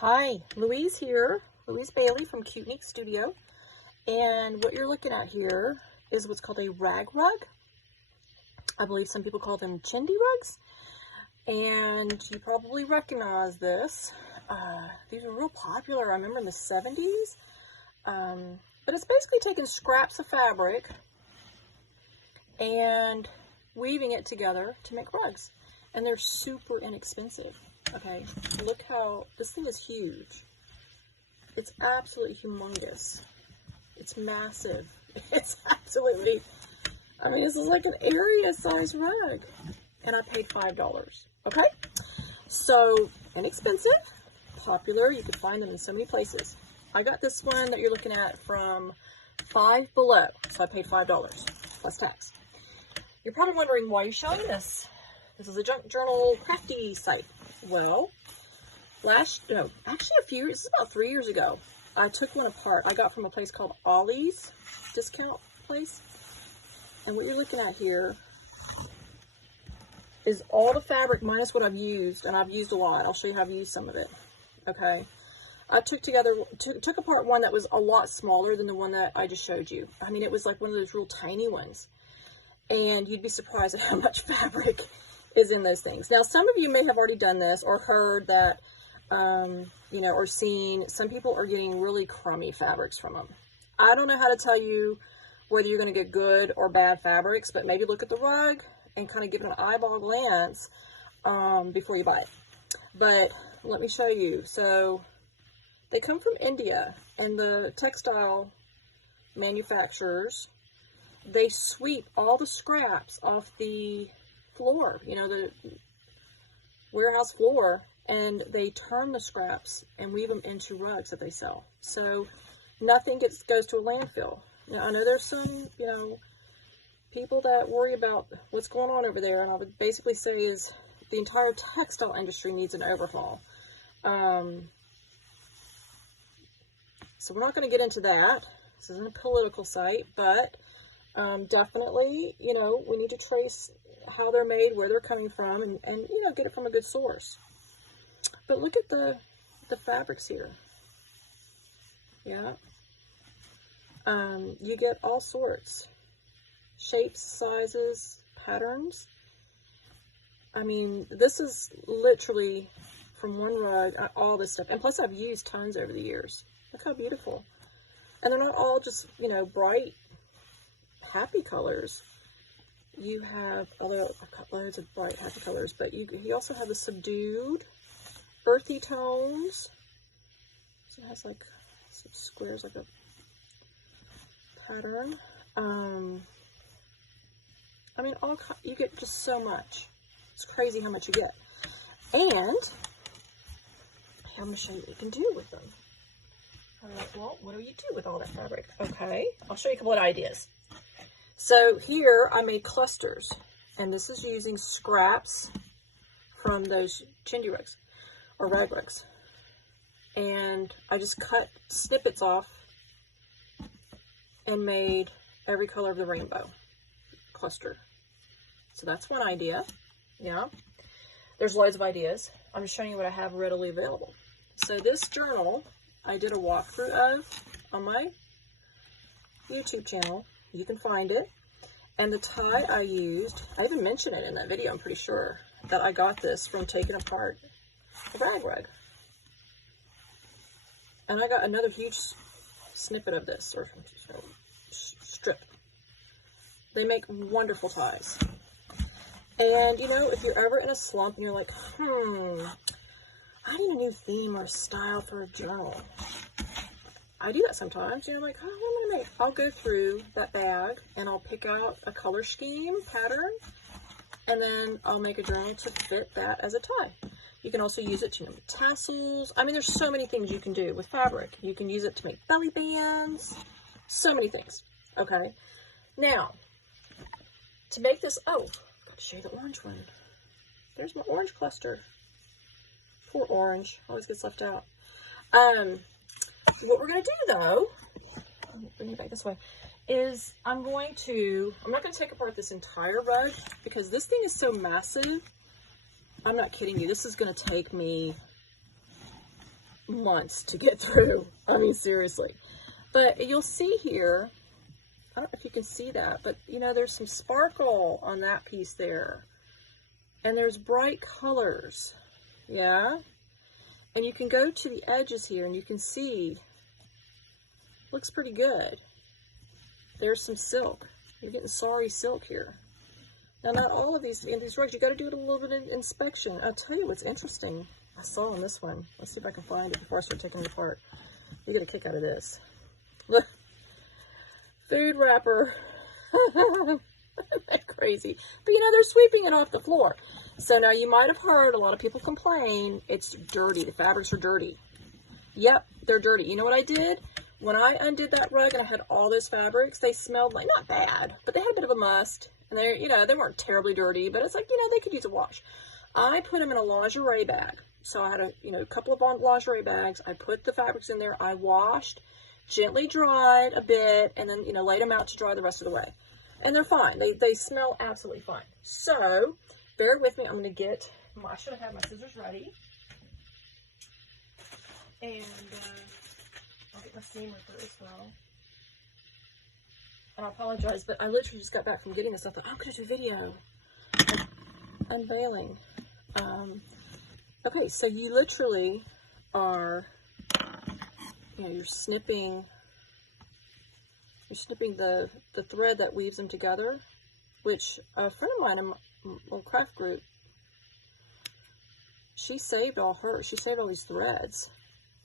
Hi, Louise here, Louise Bailey from Cuteneek Studio. And what you're looking at here is what's called a rag rug. I believe some people call them chindi rugs. And you probably recognize this. These were real popular, I remember in the 70s. But it's basically taking scraps of fabric and weaving it together to make rugs. And they're super inexpensive. Okay, look how, this thing is huge. It's absolutely humongous. It's massive. It's absolutely, I mean, this is like an area size rug. And I paid $5, okay? So, inexpensive, popular, you can find them in so many places. I got this one that you're looking at from Five Below, so I paid $5 plus tax. You're probably wondering why you're showing this. This is a junk journal crafty site. Well, actually a few years, this is about 3 years ago, I took one apart. I got from a place called Ollie's discount place. And what you're looking at here is all the fabric minus what I've used, and I've used a lot. I'll show you how I've used some of it. Okay. I took apart one that was a lot smaller than the one that I just showed you. I mean, it was like one of those real tiny ones. And you'd be surprised at how much fabric is in those things. Now, some of you may have already done this or heard that, you know, or seen some people are getting really crummy fabrics from them. I don't know how to tell you whether you're going to get good or bad fabrics, but maybe look at the rug and kind of give it an eyeball glance before you buy it. But let me show you. So they come from India, and the textile manufacturers, they sweep all the scraps off the floor, you know, the warehouse floor, and they turn the scraps and weave them into rugs that they sell. So nothing goes to a landfill. Now, I know there's some, you know, people that worry about what's going on over there, and I would basically say is the entire textile industry needs an overhaul. So we're not going to get into that. This isn't a political site, but definitely, you know, we need to trace how they're made, where they're coming from, and you know, get it from a good source. But look at the fabrics here. Yeah. You get all sorts. Shapes, sizes, patterns. I mean, this is literally from one rug, all this stuff. And plus I've used tons over the years. Look how beautiful. And they're not all just, you know, bright, happy colors. You have, although I've got loads of bright, happy colors, but you also have the subdued, earthy tones. So it has like some squares, like a pattern. I mean, you get just so much. It's crazy how much you get. And I'm going to show you what you can do with them. All right, well, what do you do with all that fabric? Okay, I'll show you a couple of ideas. So here I made clusters, and this is using scraps from those chindi rugs or rag rugs. And I just cut snippets off and made every color of the rainbow cluster. So that's one idea. Yeah, there's loads of ideas. I'm just showing you what I have readily available. So this journal I did a walkthrough of on my YouTube channel. You can find it. And the tie I used, I even mentioned it in that video, I'm pretty sure, that I got this from taking apart a rag rug. And I got another huge snippet of this, or strip. They make wonderful ties. And, you know, if you're ever in a slump and you're like, I need a new theme or style for a journal. I do that sometimes, you know, like, oh, what am I gonna make? I'll go through that bag and I'll pick out a color scheme pattern, and then I'll make a journal to fit that as a tie. You can also use it to make tassels. I mean, there's so many things you can do with fabric. You can use it to make belly bands, so many things. Okay, now to make this, oh, I've got to show you the orange one. There's my orange cluster. Poor orange, always gets left out. What we're going to do, though, let me bring it back this way, is I'm not going to take apart this entire rug because this thing is so massive. I'm not kidding you. This is going to take me months to get through. I mean, seriously. But you'll see here, I don't know if you can see that, but you know, there's some sparkle on that piece there. And there's bright colors. Yeah. And you can go to the edges here and you can see, looks pretty good. There's some silk. You're getting sorry silk here. Now, not all of these rugs, you got to do it a little bit of inspection. I'll tell you what's interesting. I saw on this one. Let's see if I can find it before I start taking it apart. You get a kick out of this. Look, food wrapper. That's crazy. But you know, they're sweeping it off the floor. So now you might have heard a lot of people complain it's dirty. The fabrics are dirty. Yep, they're dirty. You know what I did? When I undid that rug and I had all those fabrics, they smelled like, not bad, but they had a bit of a must. And they, you know, they weren't terribly dirty, but it's like, you know, they could use a wash. I put them in a lingerie bag. So I had a, you know, a couple of lingerie bags. I put the fabrics in there. I washed, gently dried a bit, and then, you know, laid them out to dry the rest of the way. And they're fine. They smell absolutely fine. So bear with me. I'm going to get, I should have had my scissors ready. And I'll get my seam ripper as well. And I apologize, but I literally just got back from getting this. I thought, I'm going to do a video of unveiling. Okay, so you literally are, you know, you're snipping the thread that weaves them together, which a friend of mine in my craft group, she saved all these threads,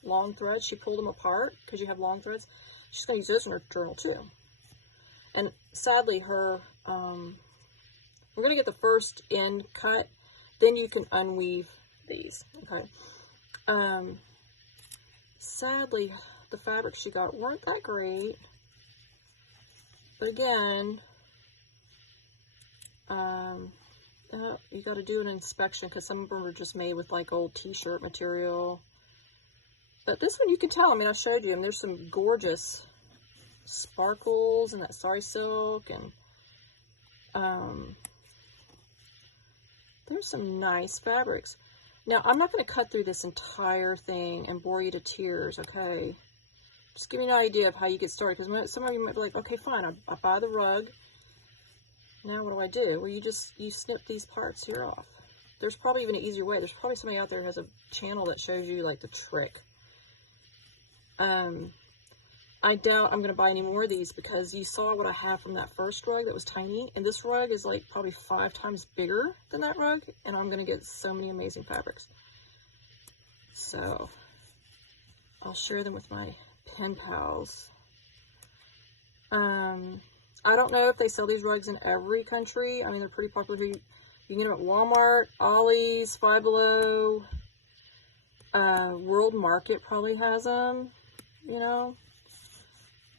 long threads. She pulled them apart because you have long threads. She's going to use those in her journal too. And sadly, we're going to get the first end cut, then you can unweave these, okay? Sadly, the fabrics she got weren't that great, but again, you got to do an inspection because some of them are just made with like old t-shirt material. But this one you can tell, I mean, I showed you, and there's some gorgeous sparkles and that sari silk, and there's some nice fabrics. Now, I'm not going to cut through this entire thing and bore you to tears, okay? Just give you an idea of how you get started, because some of you might be like, okay, fine, I buy the rug. Now what do? Well, you snip these parts here off. There's probably even an easier way. There's probably somebody out there who has a channel that shows you, like, the trick. I doubt I'm going to buy any more of these because you saw what I have from that first rug that was tiny. And this rug is like probably 5 times bigger than that rug. And I'm going to get so many amazing fabrics. So I'll share them with my pen pals. I don't know if they sell these rugs in every country. I mean, they're pretty popular here. You can get them at Walmart, Ollie's, Five Below. World Market probably has them, you know.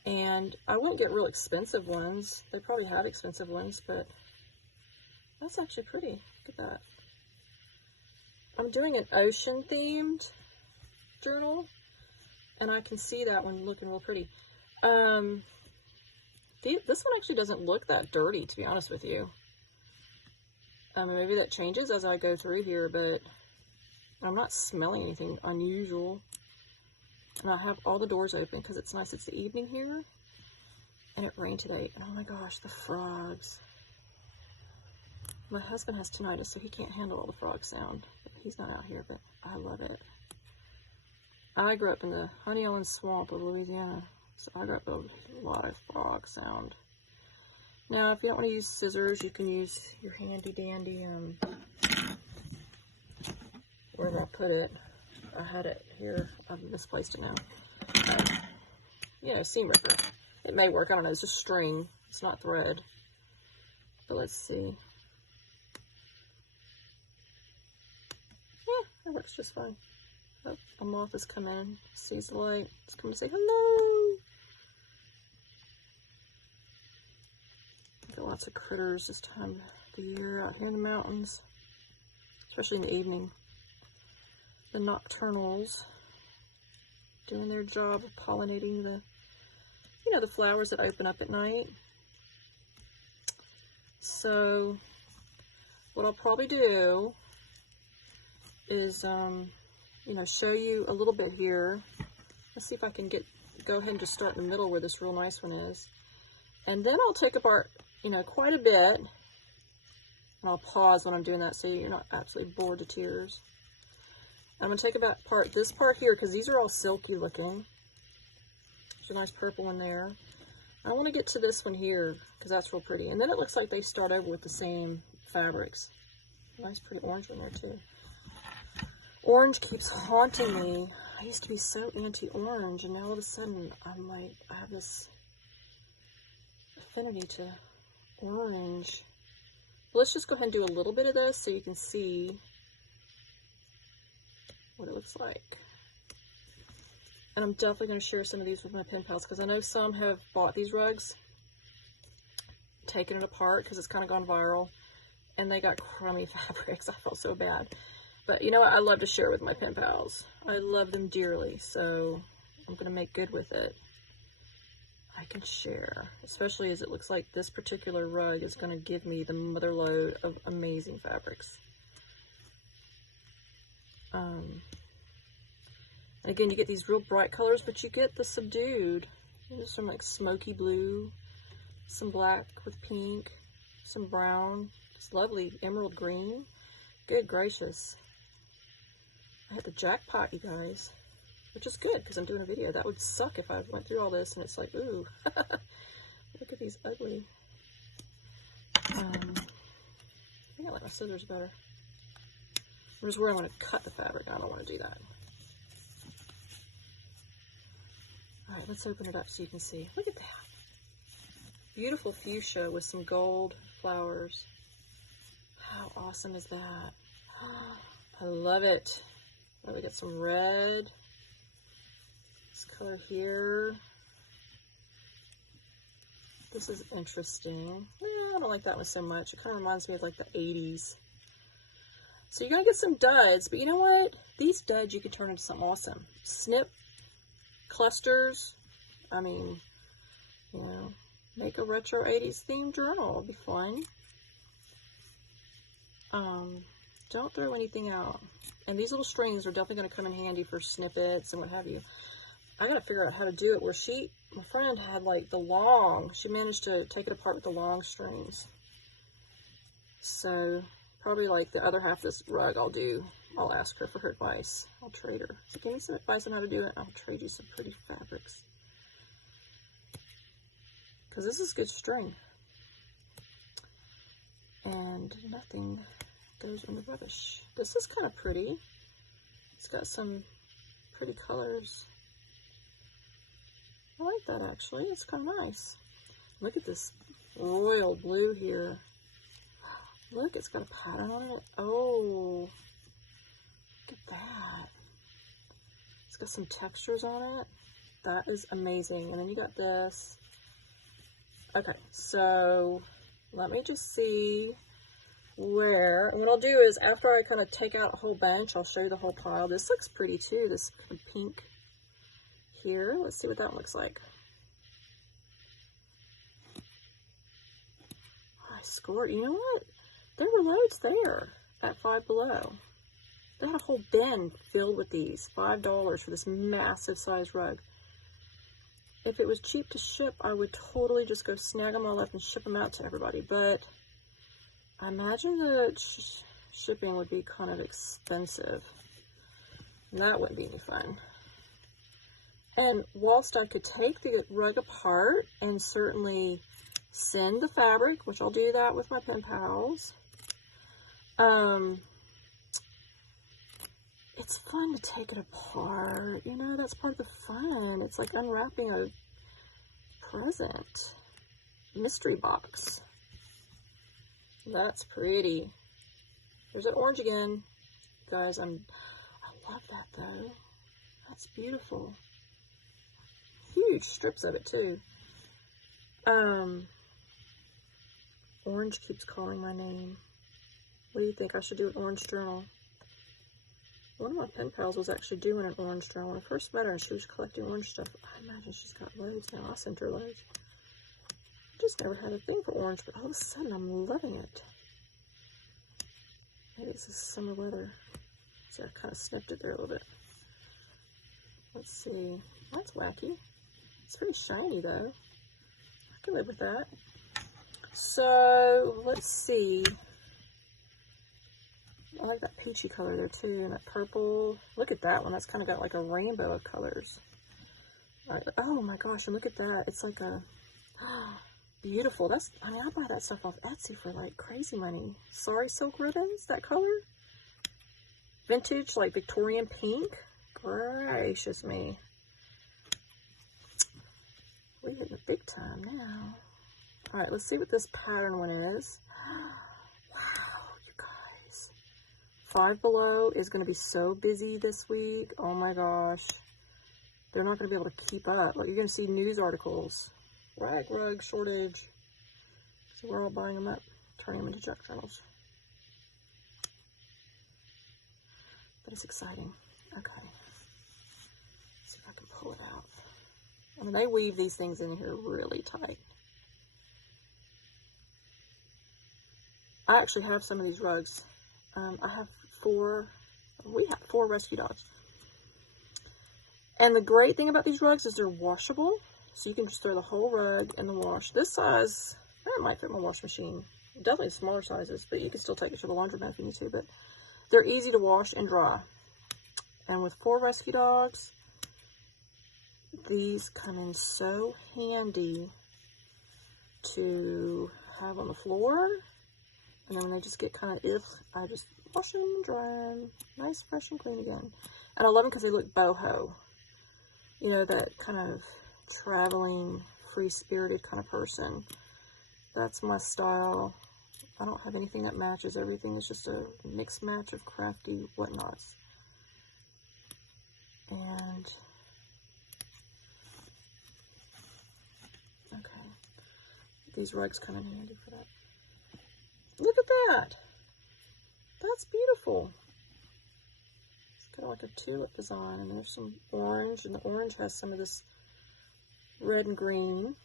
And I wouldn't get real expensive ones. They probably have expensive ones, but that's actually pretty. Look at that. I'm doing an ocean themed journal, and I can see that one looking real pretty. This one actually doesn't look that dirty, to be honest with you. Maybe that changes as I go through here, but I'm not smelling anything unusual. And I have all the doors open because it's nice. It's the evening here, and it rained today. And oh my gosh, the frogs. My husband has tinnitus, so he can't handle all the frog sound. He's not out here, but I love it. I grew up in the Honey Island Swamp of Louisiana, so I got a lot of frog sound. Now, if you don't want to use scissors, you can use your handy dandy, where did I put it? I had it here. I've misplaced it now. Yeah, seam ripper. It may work. I don't know. It's just string. It's not thread. But let's see. Yeah, it works just fine. Oh, a moth has come in. Sees the light. It's coming to say hello. Got lots of critters this time of the year out here in the mountains, especially in the evening. The nocturnals doing their job of pollinating the, you know, the flowers that open up at night. So what I'll probably do is you know, show you a little bit here. Let's see if I can go ahead and just start in the middle where this real nice one is. And then I'll take apart, you know, quite a bit. And I'll pause when I'm doing that so you're not absolutely bored to tears. I'm going to take apart this part here because these are all silky looking. There's a nice purple one there. I want to get to this one here because that's real pretty. And then it looks like they start over with the same fabrics. Nice pretty orange one there too. Orange keeps haunting me. I used to be so anti-orange, and now all of a sudden I'm like, I have this affinity to orange. Let's just go ahead and do a little bit of this so you can see what it looks like. And I'm definitely going to share some of these with my pen pals because I know some have bought these rugs, taken it apart because it's kind of gone viral, and they got crummy fabrics. I felt so bad. But you know what? I love to share with my pen pals. I love them dearly, so I'm going to make good with it. I can share, especially as it looks like this particular rug is going to give me the mother load of amazing fabrics. Again, you get these real bright colors, but you get the subdued. There's some like smoky blue, some black with pink, some brown. It's lovely emerald green. Good gracious. I had the jackpot, you guys, which is good because I'm doing a video. That would suck if I went through all this and it's like, ooh, look at these ugly. I think I like my scissors better. Here's where I want to cut the fabric. I don't want to do that. All right, let's open it up so you can see. Look at that. Beautiful fuchsia with some gold flowers. How awesome is that? I love it. Oh, we got some red. This color here. This is interesting. I don't like that one so much. It kind of reminds me of like the 80s. So you're going to get some duds, but you know what? These duds you can turn into something awesome. Snip clusters. I mean, you know, make a retro 80s themed journal. It'll be fun. Don't throw anything out. And these little strings are definitely going to come in handy for snippets and what have you. I got to figure out how to do it where my friend had like she managed to take it apart with the long strings. So probably like the other half of this rug I'll ask her for her advice. I'll trade her. So give me some advice on how to do it. I'll trade you some pretty fabrics. Because this is good string. And nothing goes in the rubbish. This is kind of pretty. It's got some pretty colors. I like that actually. It's kind of nice. Look at this royal blue here. Look, it's got a pattern on it. Oh, look at that. It's got some textures on it. That is amazing. And then you got this. Okay, so let me just see where. And what I'll do is after I kind of take out a whole bunch, I'll show you the whole pile. This looks pretty too, this kind of pink here. Let's see what that looks like. I scored. You know what? There were loads there at Five Below. They had a whole bin filled with these. $5 for this massive size rug. If it was cheap to ship, I would totally just go snag them all up and ship them out to everybody. But I imagine that shipping would be kind of expensive. That wouldn't be any fun. And whilst I could take the rug apart and certainly send the fabric, which I'll do that with my pen pals, it's fun to take it apart. You know, that's part of the fun. It's like unwrapping a present. Mystery box. That's pretty. There's that orange again. Guys, I love that though. That's beautiful. Huge strips of it too. Orange keeps calling my name. What do you think? I should do an orange journal. One of my pen pals was actually doing an orange journal. When I first met her and she was collecting orange stuff, I imagine she's got loads now. I sent her loads. I just never had a thing for orange, but all of a sudden I'm loving it. Maybe it's this summer weather. See, I kind of snipped it there a little bit. Let's see. That's wacky. It's pretty shiny though. I can live with that. So let's see. I like that peachy color there too, and that purple. Look at that one. That's kind of got like a rainbow of colors. Oh my gosh, and look at that. It's like a beautiful. That's, I mean, I buy that stuff off Etsy for like crazy money. Sorry Silk Ribbons, that color. Vintage, like Victorian pink. Gracious me. We're hitting it big time now. All right, let's see what this pattern one is. Wow, you guys. Five Below is going to be so busy this week. Oh my gosh. They're not going to be able to keep up. Like, you're going to see news articles. Rug shortage. So we're all buying them up, turning them into junk journals. But it's exciting. Okay. Let's see if I can pull it out. I mean, they weave these things in here really tight. I actually have some of these rugs. I have we have 4 rescue dogs. And the great thing about these rugs is they're washable. So you can just throw the whole rug in the wash. This size, that might fit my wash machine. Definitely smaller sizes, but you can still take it to the laundromat if you need to. But they're easy to wash and dry. And with 4 rescue dogs, these come in so handy to have on the floor. And then when they just get kind of I just wash them and dry them. Nice, fresh, and clean again. And I love them because they look boho. You know, that kind of traveling, free-spirited kind of person. That's my style. I don't have anything that matches. Everything is just a mixed match of crafty whatnots. And, okay. These rugs come in handy for that. Look at that. That's beautiful. It's got like a tulip design, and there's some orange, and the orange has some of this red and green.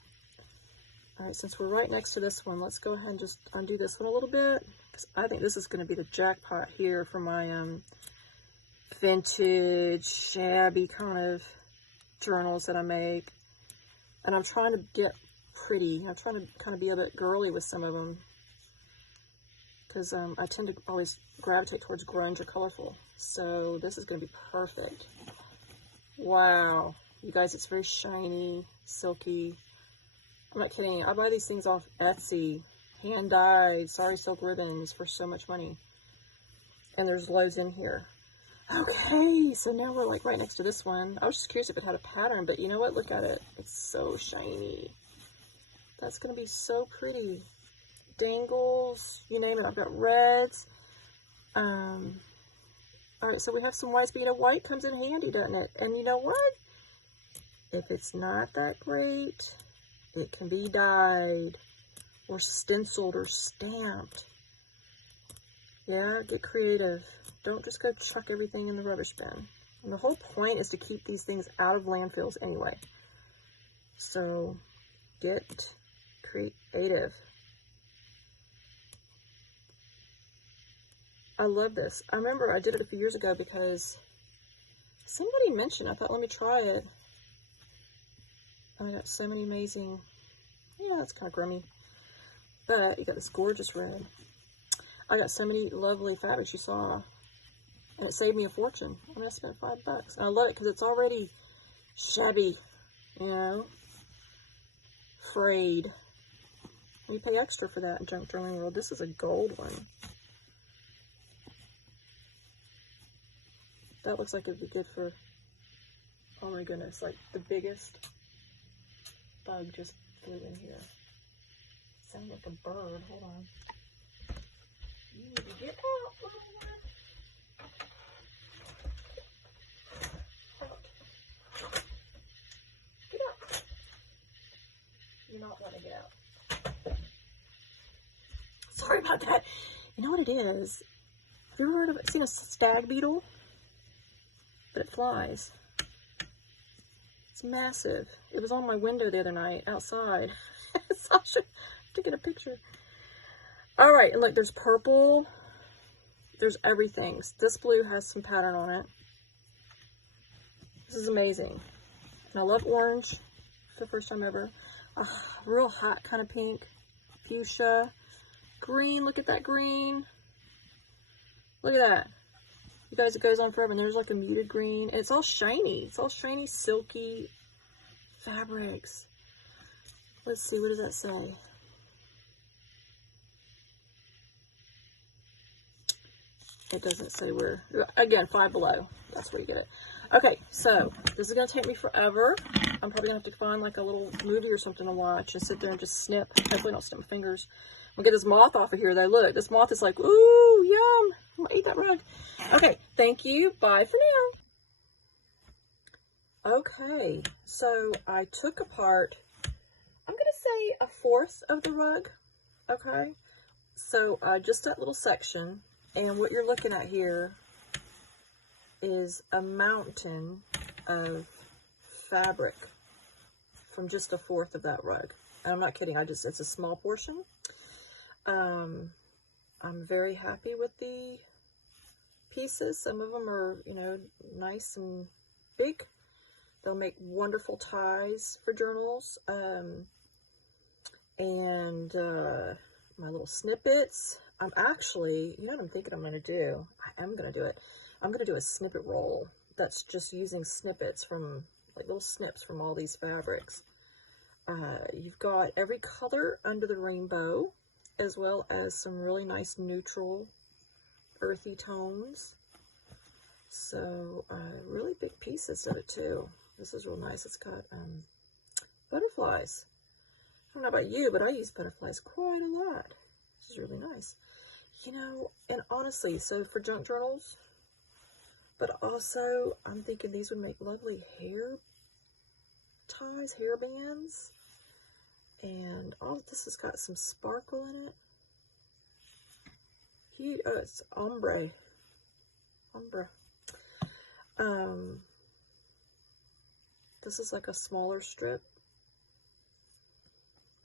All right, since we're right next to this one, let's go ahead and just undo this one a little bit, because I think this is going to be the jackpot here for my vintage, shabby kind of journals that I make. And I'm trying to get pretty. I'm trying to kind of be a bit girly with some of them, because I tend to always gravitate towards grunge or colorful. So this is going to be perfect. Wow. You guys, it's very shiny, silky. I'm not kidding. I buy these things off Etsy. Hand dyed, Sorry Silk Ribbons for so much money. And there's loads in here. Okay, so now we're like right next to this one. I was just curious if it had a pattern, but you know what? Look at it. It's so shiny. That's going to be so pretty. Dangles, you name it. I've got reds. All right, so we have some whites, but you know, white comes in handy, doesn't it? And you know what? If it's not that great, it can be dyed or stenciled or stamped. Yeah, get creative. Don't just go chuck everything in the rubbish bin. And the whole point is to keep these things out of landfills anyway. So get creative. I love this. I remember I did it a few years ago because somebody mentioned, I thought, let me try it. I got so many amazing, yeah, it's kind of grimy, but you got this gorgeous red. I got so many lovely fabrics you saw, and it saved me a fortune. I mean, I spent $5. And I love it because it's already shabby, you know, frayed. We pay extra for that in Junk Journaling World. This is a gold one. That looks like it'd be good for, oh my goodness, like the biggest bug just flew in here. Sound like a bird. Hold on. You need to get out, little one. Out. Get out. You're not wanting to get out. Sorry about that. You know what it is? Have you ever seen a stag beetle? But it flies. It's massive. It was on my window the other night outside. So I should have to get a picture. All right, and look, there's purple. There's everything. This blue has some pattern on it. This is amazing. And I love orange for the first time ever. Real hot kind of pink. Fuchsia. Green, look at that green. Look at that. You guys, it goes on forever. And there's like a muted green. And it's all shiny. It's all shiny, silky fabrics. Let's see, what does that say? It doesn't say where. Again, Five Below. That's where you get it. Okay, so this is going to take me forever. I'm probably going to have to find like a little movie or something to watch and sit there and just snip. Hopefully not snip my fingers. We'll get this moth off of here though. Look, this moth is like, ooh, yum. I'm going to eat that rug. Okay, thank you. Bye for now. Okay, so I took apart, I'm going to say a fourth of the rug. Okay, so just that little section. And what you're looking at here is a mountain of fabric from just a fourth of that rug. And I'm not kidding, it's a small portion. I'm very happy with the pieces. Some of them are, you know, nice and big. They'll make wonderful ties for journals. And my little snippets. I'm actually, you know what I'm thinking I'm going to do? I am going to do it. I'm going to do a snippet roll that's just using snippets from, like little snips from all these fabrics. You've got every color under the rainbow, as well as some really nice neutral, earthy tones. So, really big pieces of it too. This is real nice. It's got butterflies. I don't know about you, but I use butterflies quite a lot. This is really nice. You know, and honestly, so for junk journals, but also I'm thinking these would make lovely hair ties, hair bands. And all of this has got some sparkle in it. Cute. Oh, it's ombre. Ombre. This is like a smaller strip.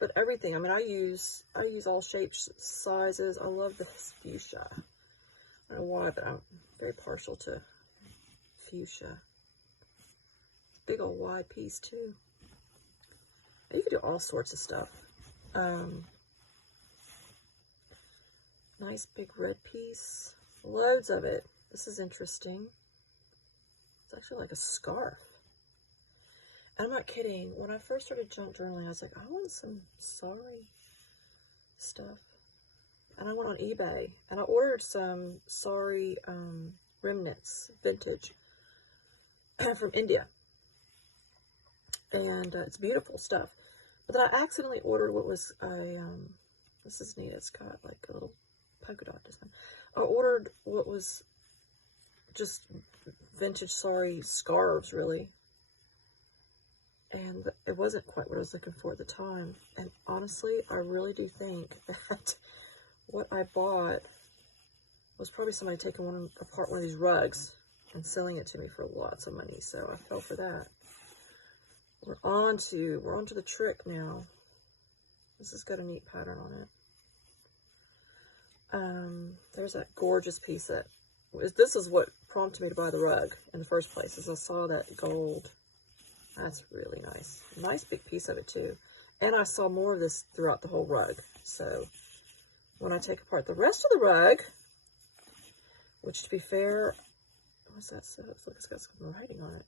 But everything, I mean, I use all shapes, sizes. I love this fuchsia. I don't know why, but I'm very partial to fuchsia. Big old wide piece too. You can do all sorts of stuff. Nice big red piece. Loads of it. This is interesting. It's actually like a scarf. And I'm not kidding. When I first started junk journaling, I was like, I want some sari stuff. And I went on eBay and I ordered some sari remnants, vintage, from India. And it's beautiful stuff. But then I accidentally ordered what was a, this is neat. It's got like a little polka dot design. I ordered what was just vintage sari scarves, really. And it wasn't quite what I was looking for at the time. And honestly, I really do think that what I bought was probably somebody taking apart one of these rugs and selling it to me for lots of money. So I fell for that. We're on to the trick now. This has got a neat pattern on it. There's that gorgeous piece that this is what prompted me to buy the rug in the first place, is I saw that gold. That's really nice. Nice big piece of it too. And I saw more of this throughout the whole rug. So when I take apart the rest of the rug, which to be fair, what's that? So it looks like it's got some writing on it.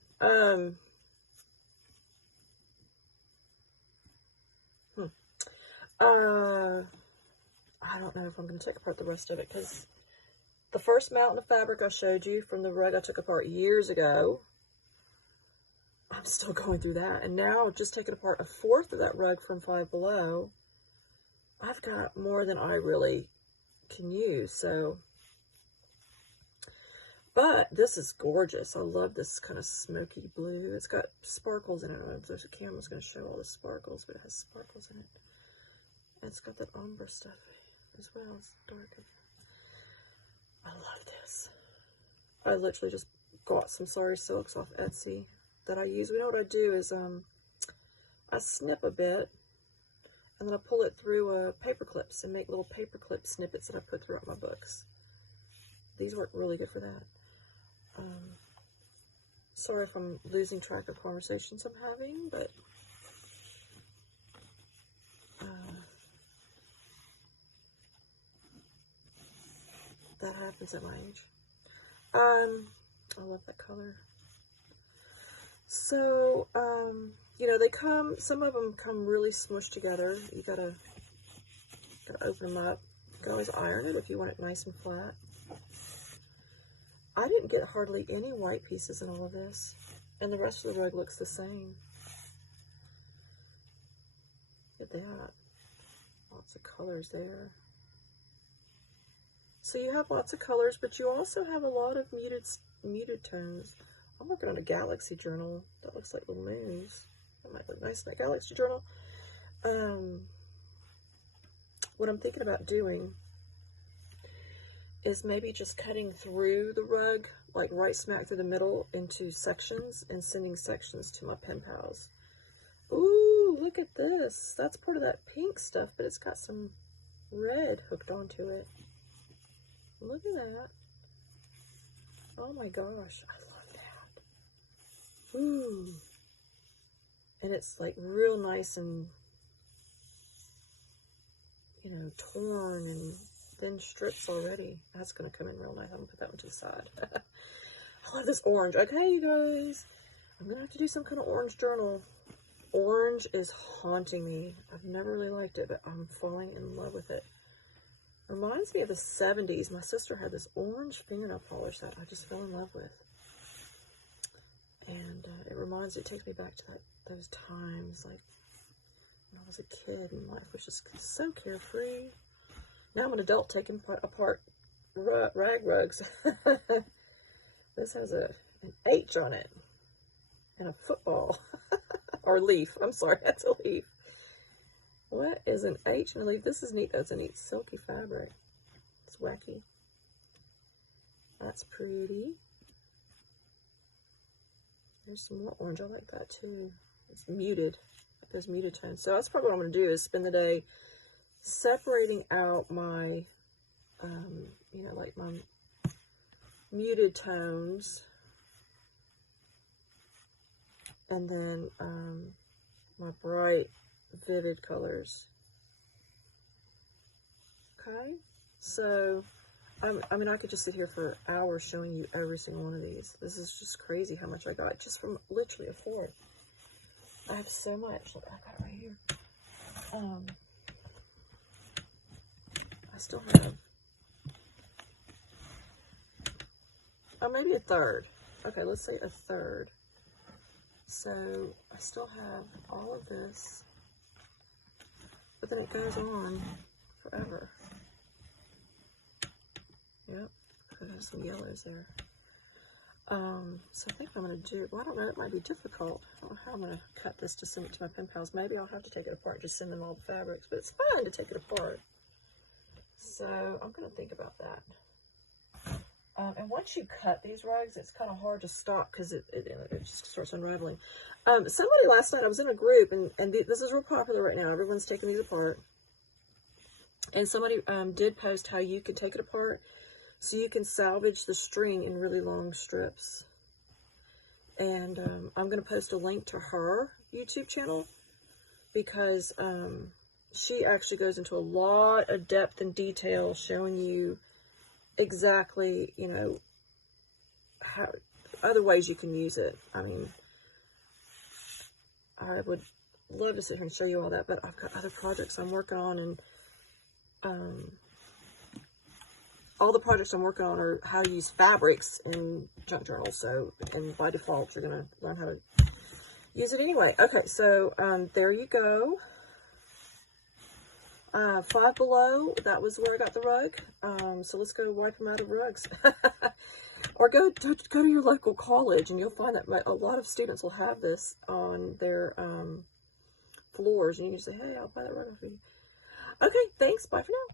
I don't know if I'm going to take apart the rest of it, because the first mountain of fabric I showed you from the rug I took apart years ago, I'm still going through that. And now, just taking apart a fourth of that rug from Five Below, I've got more than I really can use. So, but this is gorgeous. I love this kind of smoky blue. It's got sparkles in it. I don't know if there's a camera that's going to show all the sparkles, but it has sparkles in it. And it's got that ombre stuff as well. It's dark. I love this. I literally just got some sari silks off Etsy that I use. You know what I do is I snip a bit and then I pull it through paper clips and make little paper clip snippets that I put throughout my books. These work really good for that. Sorry if I'm losing track of conversations I'm having, but that happens at my age. I love that color. So, you know, some of them come really smushed together. You gotta open them up. You can always iron it if you want it nice and flat. I didn't get hardly any white pieces in all of this, and the rest of the rug looks the same. Look at that. Lots of colors there. So you have lots of colors, but you also have a lot of muted tones. I'm working on a Galaxy journal. That looks like little moons. That might look nice in that Galaxy journal. What I'm thinking about doing is maybe just cutting through the rug, like right smack through the middle, into sections and sending sections to my pen pals. Ooh, look at this. That's part of that pink stuff, but it's got some red hooked onto it. Look at that. Oh my gosh, I love that. Ooh. And it's like real nice and, you know, torn and thin strips already. That's going to come in real nice. I'm going to put that one to the side. I love this orange. Okay, you guys. I'm going to have to do some kind of orange journal. Orange is haunting me. I've never really liked it, but I'm falling in love with it. Reminds me of the 70s. My sister had this orange fingernail polish that I just fell in love with. And it takes me back to those times, like when I was a kid and life was just so carefree. Now I'm an adult taking apart rag rugs. This has an H on it and a football or leaf. I'm sorry, that's a leaf. What is an H and a leaf? This is neat. That's a neat silky fabric. It's wacky. That's pretty. There's some more orange. I like that too. It's muted. Like those muted tones. So that's probably what I'm going to do is spend the day separating out my, you know, like my muted tones, and then my bright, vivid colors. Okay, so I mean, I could just sit here for hours showing you every single one of these. This is just crazy how much I got just from literally a Ford. I have so much. Look, I got it right here. I still have, oh, maybe a third. Okay, let's say a third. So I still have all of this, but then it goes on forever. Yep, it has some yellows there. So I think I'm going to do, well, I don't know, it might be difficult. I don't know how I'm going to cut this to send it to my pen pals. Maybe I'll have to take it apart, just send them all the fabrics, but it's fine to take it apart. So I'm going to think about that. And once you cut these rugs, it's kind of hard to stop because it just starts unraveling. Somebody last night, I was in a group, and this is real popular right now. Everyone's taking these apart. And somebody did post how you can take it apart so you can salvage the string in really long strips. And I'm going to post a link to her YouTube channel because she actually goes into a lot of depth and detail showing you exactly, you know, how other ways you can use it. I mean, I would love to sit here and show you all that, but I've got other projects I'm working on, and all the projects I'm working on are how to use fabrics in junk journals. So, and by default, you're going to learn how to use it anyway. Okay, so there you go. Five Below, that was where I got the rug. So let's go wipe them out of rugs. Or go to your local college, and you'll find that a lot of students will have this on their floors. And you can say, hey, I'll buy that rug off of you. Okay, thanks. Bye for now.